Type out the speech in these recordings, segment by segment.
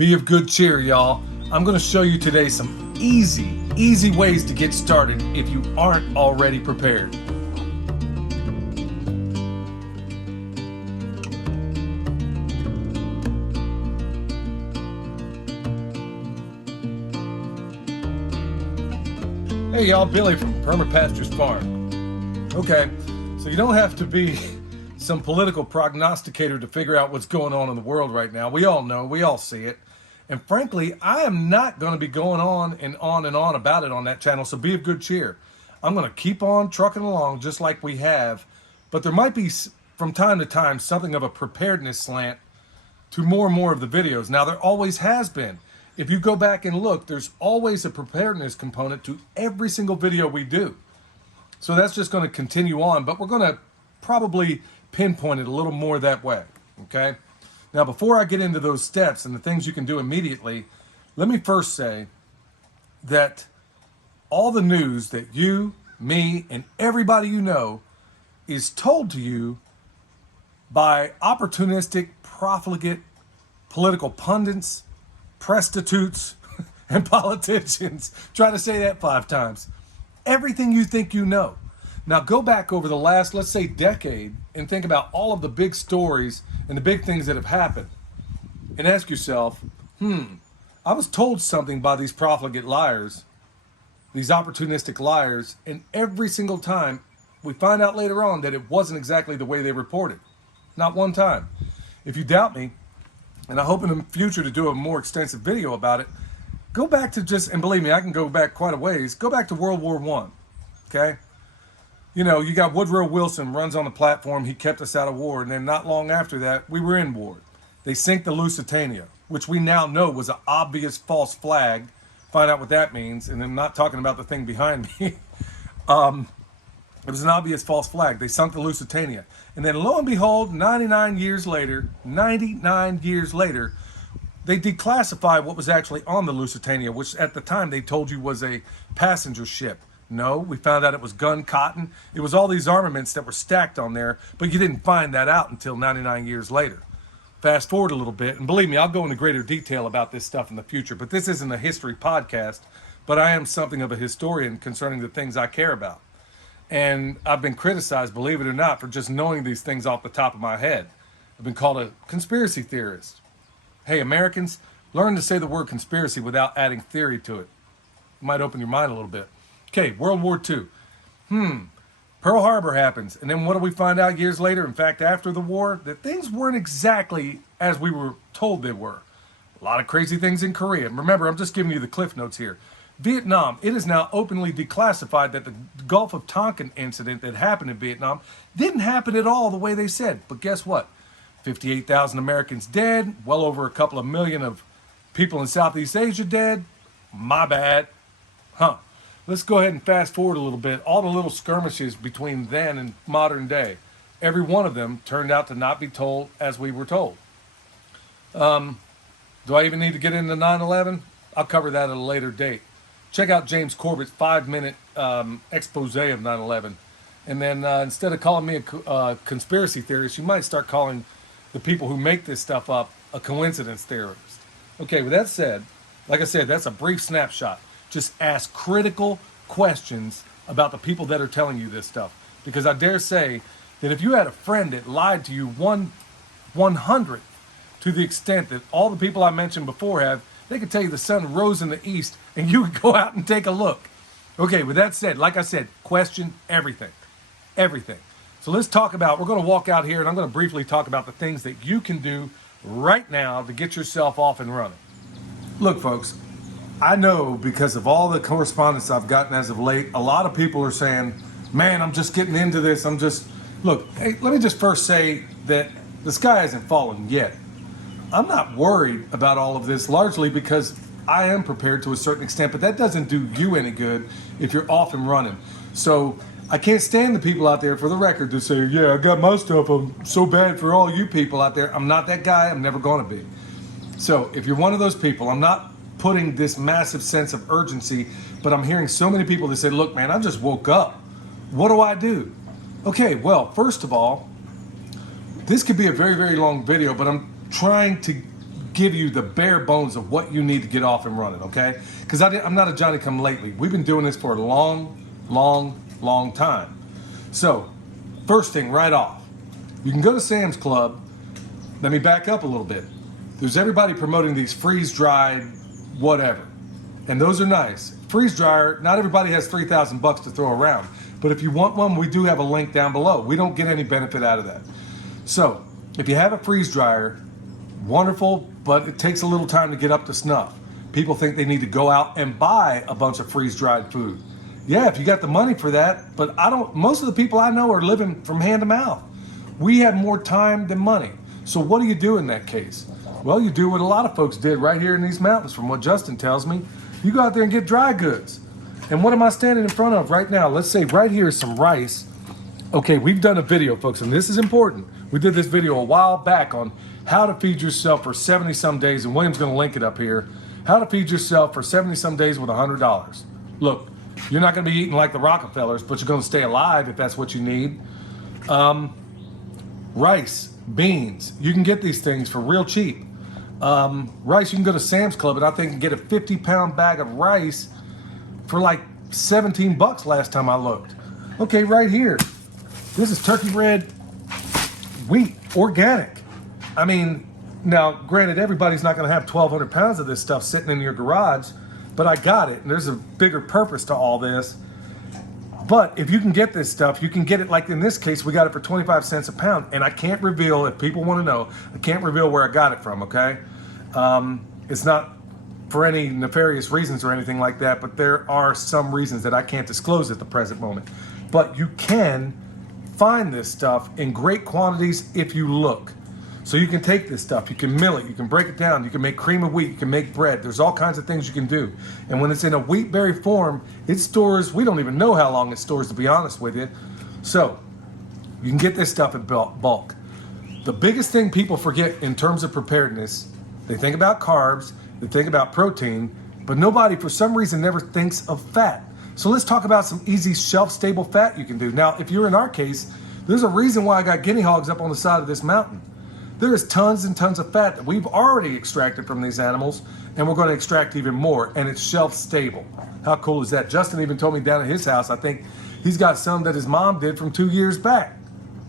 Be of good cheer, y'all. I'm going to show you today some easy ways to get started if you aren't already prepared. Hey y'all, Billy from Perma Pastures Farm. Okay, so you don't have to be some political prognosticator to figure out what's going on in the world right now. We all know, we all see it. And frankly, I am not going to be going on and on about it on that channel, so be of good cheer. I'm going to keep on trucking along just like we have, but there might be, from time to time, something of a preparedness slant to more and more of the videos. Now, there always has been. If you go back and look, there's always a preparedness component to every single video we do. So that's just going to continue on, but we're going to probably pinpoint it a little more that way, okay? Now, before I get into those steps and the things you can do immediately, let me first say that all the news that you, me, and everybody you know is told to you by opportunistic, profligate, political pundits, prostitutes, and politicians. Try to say that 5 times. Everything you think you know. Now go back over the last, let's say, decade and think about all of the big stories and the big things that have happened. And ask yourself, I was told something by these profligate liars, these opportunistic liars, and every single time we find out later on that it wasn't exactly the way they reported. Not one time. If you doubt me, and I hope in the future to do a more extensive video about it, go back to and believe me, I can go back quite a ways, go back to World War I, okay? You know, you got Woodrow Wilson runs on the platform, he kept us out of war, and then not long after that, we were in war. They sank the Lusitania, which we now know was an obvious false flag. Find out what that means, and I'm not talking about the thing behind me. It was an obvious false flag. They sunk the Lusitania. And then lo and behold, 99 years later, they declassified what was actually on the Lusitania, which at the time they told you was a passenger ship. No, we found out it was gun cotton. It was all these armaments that were stacked on there, but you didn't find that out until 99 years later. Fast forward a little bit, and believe me, I'll go into greater detail about this stuff in the future, but this isn't a history podcast, but I am something of a historian concerning the things I care about. And I've been criticized, believe it or not, for just knowing these things off the top of my head. I've been called a conspiracy theorist. Hey, Americans, learn to say the word conspiracy without adding theory to it. It might open your mind a little bit. Okay, World War II. Pearl Harbor happens. And then what do we find out years later? In fact, after the war, that things weren't exactly as we were told they were. A lot of crazy things in Korea. Remember, I'm just giving you the cliff notes here. Vietnam, it is now openly declassified that the Gulf of Tonkin incident that happened in Vietnam didn't happen at all the way they said. But guess what? 58,000 Americans dead, well over a couple of million of people in Southeast Asia dead. My bad. Let's go ahead and fast forward a little bit. All the little skirmishes between then and modern day, every one of them turned out to not be told as we were told. Do I even need to get into 9/11? I'll cover that at a later date. Check out James Corbett's 5-minute expose of 9/11. And then instead of calling me a conspiracy theorist, you might start calling the people who make this stuff up a coincidence theorist. Okay, with that said, like I said, that's a brief snapshot. Just ask critical questions about the people that are telling you this stuff. Because I dare say that if you had a friend that lied to you 1/100th to the extent that all the people I mentioned before have, they could tell you the sun rose in the east and you would go out and take a look. Okay, with that said, like I said, question everything. Everything. So let's talk about, we're going to walk out here and I'm going to briefly talk about the things that you can do right now to get yourself off and running. Look, folks, I know because of all the correspondence I've gotten as of late, a lot of people are saying, man, I'm just getting into this. Look, hey, let me just first say that the sky hasn't fallen yet. I'm not worried about all of this largely because I am prepared to a certain extent, but that doesn't do you any good if you're off and running. So I can't stand the people out there, for the record, to say, yeah, I got my stuff. I'm so bad for all you people out there. I'm not that guy. I'm never going to be. So if you're one of those people, I'm not putting this massive sense of urgency, but I'm hearing so many people that say, look, man, I just woke up. What do I do? Okay, well, first of all, this could be a very, very long video, but I'm trying to give you the bare bones of what you need to get off and running, okay? Because I'm not a Johnny-come-lately. We've been doing this for a long time. So, first thing right off, you can go to Sam's Club. Let me back up a little bit. There's everybody promoting these freeze-dried whatever. And those are nice. Freeze dryer, not everybody has 3,000 bucks to throw around. But if you want one, we do have a link down below. We don't get any benefit out of that. So, if you have a freeze dryer, wonderful, but it takes a little time to get up to snuff. People think they need to go out and buy a bunch of freeze-dried food. Yeah, if you got the money for that, but most of the people I know are living from hand to mouth. We have more time than money. So what do you do in that case? Well, you do what a lot of folks did right here in these mountains, from what Justin tells me. You go out there and get dry goods. And what am I standing in front of right now? Let's say right here is some rice. Okay, we've done a video, folks, and this is important. We did this video a while back on how to feed yourself for 70-some days, and William's going to link it up here. How to feed yourself for 70-some days with $100. Look, you're not going to be eating like the Rockefellers, but you're going to stay alive if that's what you need. Rice, beans, you can get these things for real cheap. Rice, you can go to Sam's Club and I think get a 50-pound bag of rice for like 17 bucks last time I looked. Okay, right here. This is turkey red wheat, organic. I mean, now granted, everybody's not going to have 1,200 pounds of this stuff sitting in your garage, but I got it, and there's a bigger purpose to all this. But if you can get this stuff, you can get it, like in this case, we got it for 25 cents a pound. And I can't reveal, if people want to know, I can't reveal where I got it from, okay? It's not for any nefarious reasons or anything like that, but there are some reasons that I can't disclose at the present moment. But you can find this stuff in great quantities if you look. So you can take this stuff, you can mill it, you can break it down, you can make cream of wheat, you can make bread. There's all kinds of things you can do. And when it's in a wheat berry form, it stores, we don't even know how long it stores, to be honest with you. So you can get this stuff in bulk. The biggest thing people forget in terms of preparedness, they think about carbs, they think about protein, but nobody for some reason never thinks of fat. So let's talk about some easy shelf-stable fat you can do. Now, if you're in our case, there's a reason why I got guinea hogs up on the side of this mountain. There is tons and tons of fat that we've already extracted from these animals, and we're going to extract even more, and it's shelf stable. How cool is that? Justin even told me down at his house, I think he's got some that his mom did from 2 years back,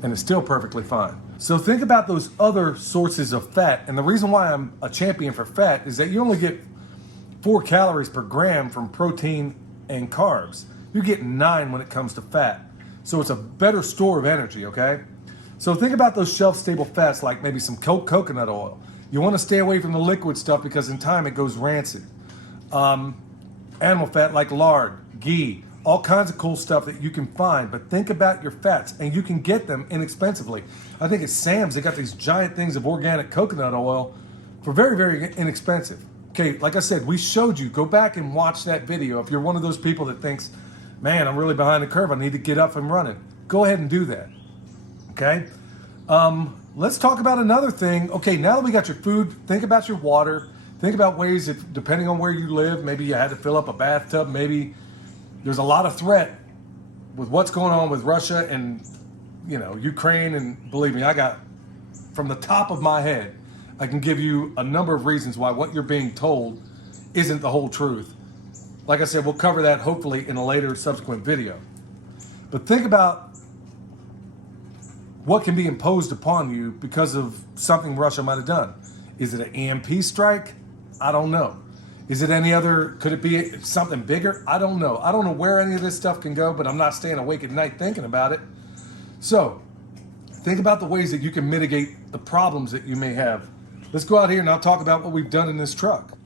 and it's still perfectly fine. So think about those other sources of fat, and the reason why I'm a champion for fat is that you only get 4 calories per gram from protein and carbs. You get 9 when it comes to fat. So it's a better store of energy, okay? So think about those shelf-stable fats like maybe some coconut oil. You want to stay away from the liquid stuff because in time it goes rancid. Animal fat like lard, ghee, all kinds of cool stuff that you can find. But think about your fats, and you can get them inexpensively. I think at Sam's, they got these giant things of organic coconut oil for very, very inexpensive. Okay, like I said, we showed you. Go back and watch that video. If you're one of those people that thinks, man, I'm really behind the curve, I need to get up and running. Go ahead and do that. Okay, let's talk about another thing. Okay, now that we got your food, think about your water. Think about ways, if depending on where you live, maybe you had to fill up a bathtub. Maybe there's a lot of threat with what's going on with Russia and, you know, Ukraine. And believe me, I got, from the top of my head, I can give you a number of reasons why what you're being told isn't the whole truth. Like I said, we'll cover that hopefully in a later subsequent video. But think about what can be imposed upon you because of something Russia might have done. Is it an EMP strike? I don't know. Is it any other, could it be something bigger? I don't know. I don't know where any of this stuff can go, but I'm not staying awake at night thinking about it. So think about the ways that you can mitigate the problems that you may have. Let's go out here and I'll talk about what we've done in this truck.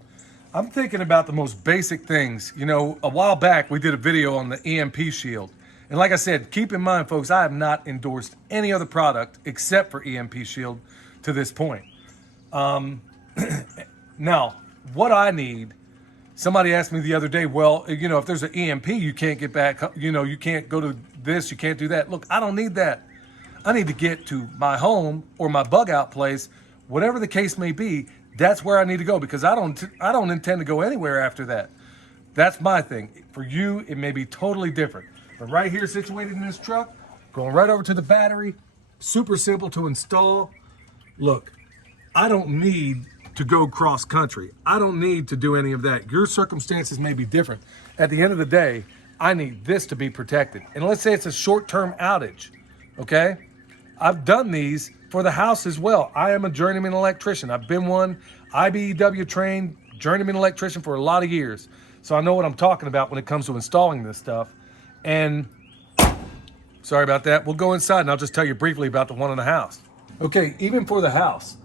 I'm thinking about the most basic things. You know, a while back we did a video on the EMP Shield. And like I said, keep in mind, folks, I have not endorsed any other product except for EMP Shield to this point. Now, what I need, somebody asked me the other day, well, you know, if there's an EMP, you can't get back, you know, you can't go to this, you can't do that. Look, I don't need that. I need to get to my home or my bug out place, whatever the case may be. That's where I need to go because I don't intend to go anywhere after that. That's my thing. For you, it may be totally different. But right here, situated in this truck, going right over to the battery, super simple to install. Look, I don't need to go cross country. I don't need to do any of that. Your circumstances may be different. At the end of the day, I need this to be protected. And let's say it's a short-term outage, okay? I've done these for the house as well. I am a journeyman electrician. I've been one IBEW trained journeyman electrician for a lot of years. So I know what I'm talking about when it comes to installing this stuff. And sorry about that. We'll go inside and I'll just tell you briefly about the one in the house. Okay, even for the house,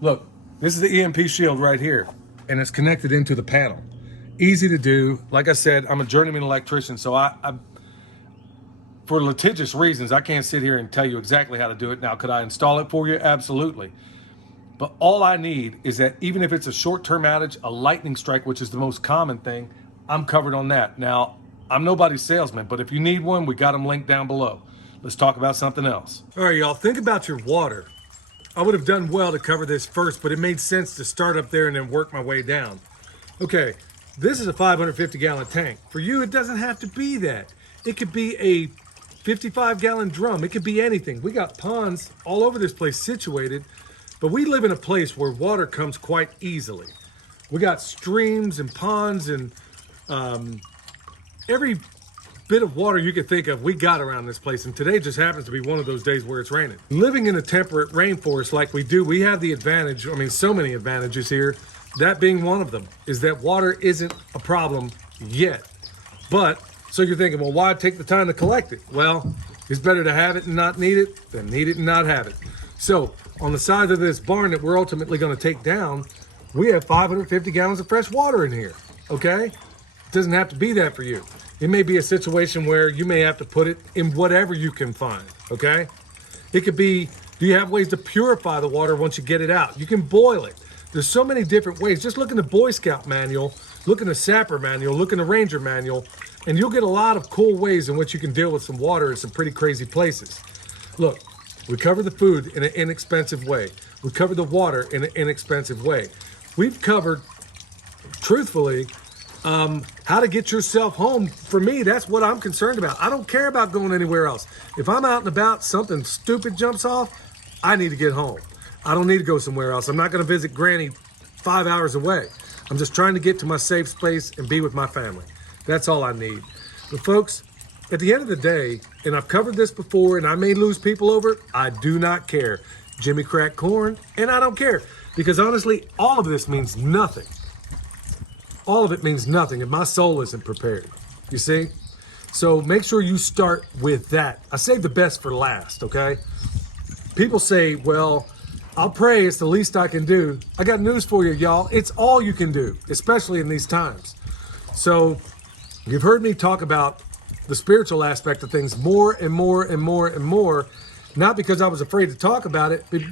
look, this is the EMP Shield right here, and it's connected into the panel. Easy to do. Like I said, I'm a journeyman electrician, so I for litigious reasons, I can't sit here and tell you exactly how to do it. Now, could I install it for you? Absolutely. But all I need is that even if it's a short-term outage, a lightning strike, which is the most common thing, I'm covered on that. Now, I'm nobody's salesman, but if you need one, we got them linked down below. Let's talk about something else. All right, y'all, think about your water. I would have done well to cover this first, but it made sense to start up there and then work my way down. Okay, this is a 550-gallon tank. For you, it doesn't have to be that. It could be a 55-gallon drum. It could be anything. We got ponds all over this place situated, but we live in a place where water comes quite easily. We got streams and ponds and every bit of water you could think of, we got around this place. And today just happens to be one of those days where it's raining. Living in a temperate rainforest like we do, we have the advantage, I mean, so many advantages here. That being one of them, is that water isn't a problem yet. But, so you're thinking, well, why take the time to collect it? Well, it's better to have it and not need it than need it and not have it. So, on the side of this barn that we're ultimately gonna take down, we have 550 gallons of fresh water in here, okay? It doesn't have to be that for you. It may be a situation where you may have to put it in whatever you can find, okay? It could be, do you have ways to purify the water once you get it out? You can boil it. There's so many different ways. Just look in the Boy Scout manual, look in the Sapper manual, look in the Ranger manual, and you'll get a lot of cool ways in which you can deal with some water in some pretty crazy places. Look, we cover the food in an inexpensive way. We cover the water in an inexpensive way. We've covered, truthfully, how to get yourself home. For me, that's what I'm concerned about. I don't care about going anywhere else. If I'm out and about, something stupid jumps off, I need to get home. I don't need to go somewhere else. I'm not going to visit Granny 5 hours away. I'm just trying to get to my safe space and be with my family. That's all I need. But folks, at the end of the day, and I've covered this before, and I may lose people over it, I do not care. Jimmy crack corn, and I don't care. Because honestly, all of this means nothing. All of it means nothing if my soul isn't prepared, you see? So make sure you start with that. I saved the best for last, okay? People say, well, I'll pray, it's the least I can do. I got news for you, y'all. It's all you can do, especially in these times. So you've heard me talk about the spiritual aspect of things more and more and more and more, not because I was afraid to talk about it, but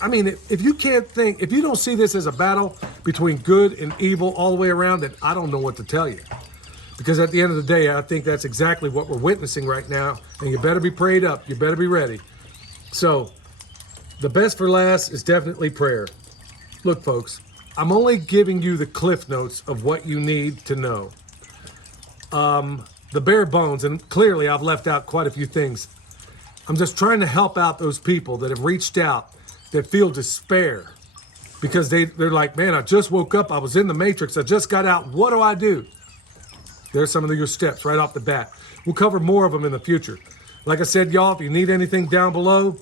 I mean, if you can't think, if you don't see this as a battle between good and evil all the way around, then I don't know what to tell you. Because at the end of the day, I think that's exactly what we're witnessing right now. And you better be prayed up. You better be ready. So the best for last is definitely prayer. Look, folks, I'm only giving you the cliff notes of what you need to know. The bare bones, and clearly I've left out quite a few things. I'm just trying to help out those people that have reached out, that feel despair because they're like, man, I just woke up. I was in the matrix. I just got out. What do I do? There's some of your steps right off the bat. We'll cover more of them in the future. Like I said, y'all, if you need anything down below,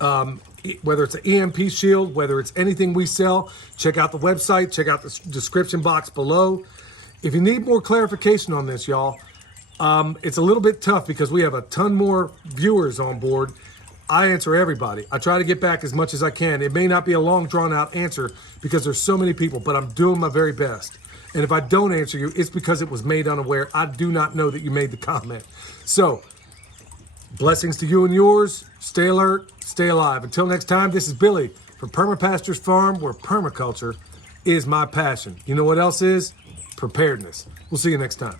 whether it's an EMP Shield, whether it's anything we sell, check out the website, check out the description box below. If you need more clarification on this, y'all, it's a little bit tough because we have a ton more viewers on board. I answer everybody. I try to get back as much as I can. It may not be a long drawn out answer because there's so many people, but I'm doing my very best. And if I don't answer you, it's because it was made unaware. I do not know that you made the comment. So, blessings to you and yours. Stay alert, stay alive. Until next time, this is Billy from Perma Pastures Farm, where permaculture is my passion. You know what else is? Preparedness. We'll see you next time.